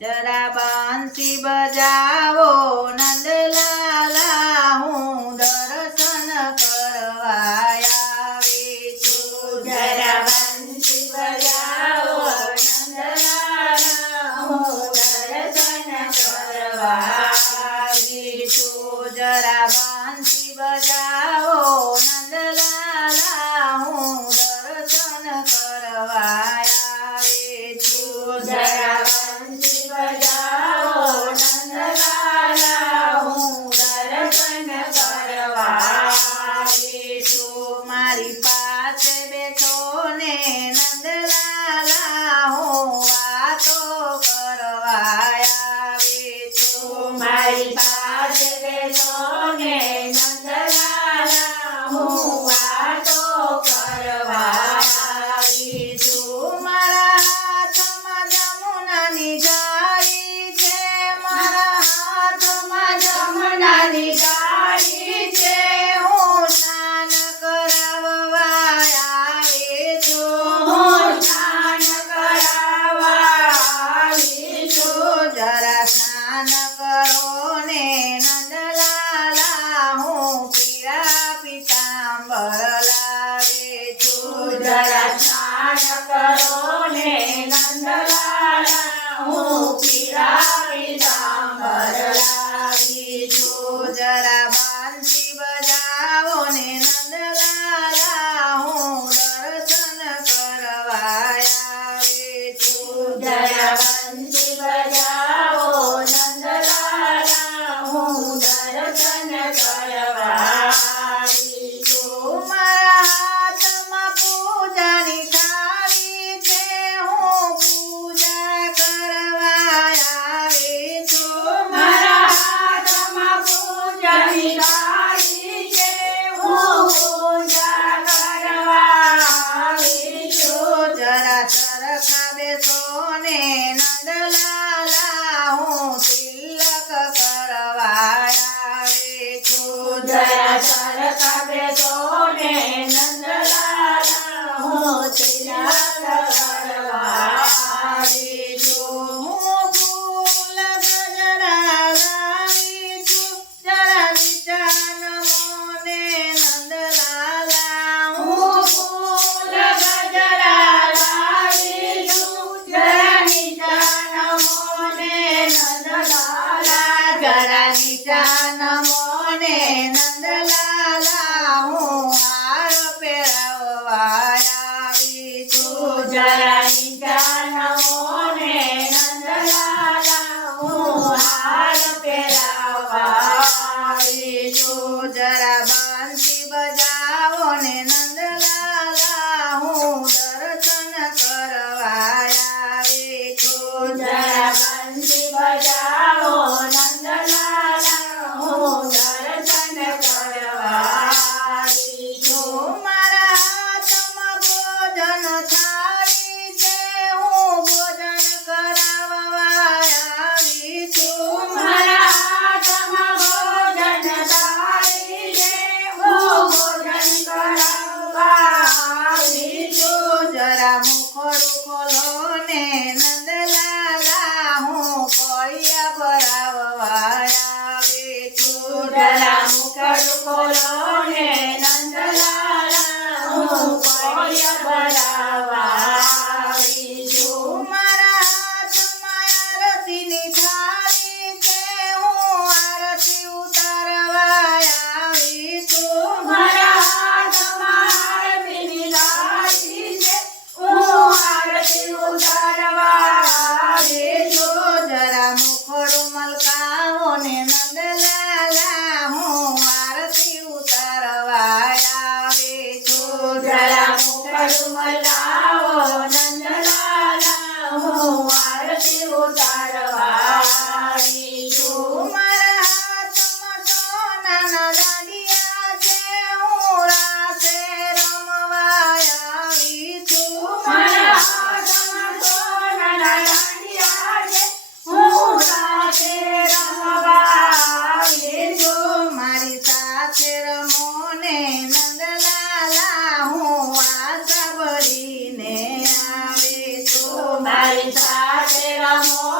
જરા બાંસી બજાવો નંદલાલા હું દર્શન કરવાયા. Bye. સોને નંદલાલા હું તિલક કરવાળા રે છું. જરા સરસ સોને મૌર્ય બરાવા Yeah. મારી સાથે રમો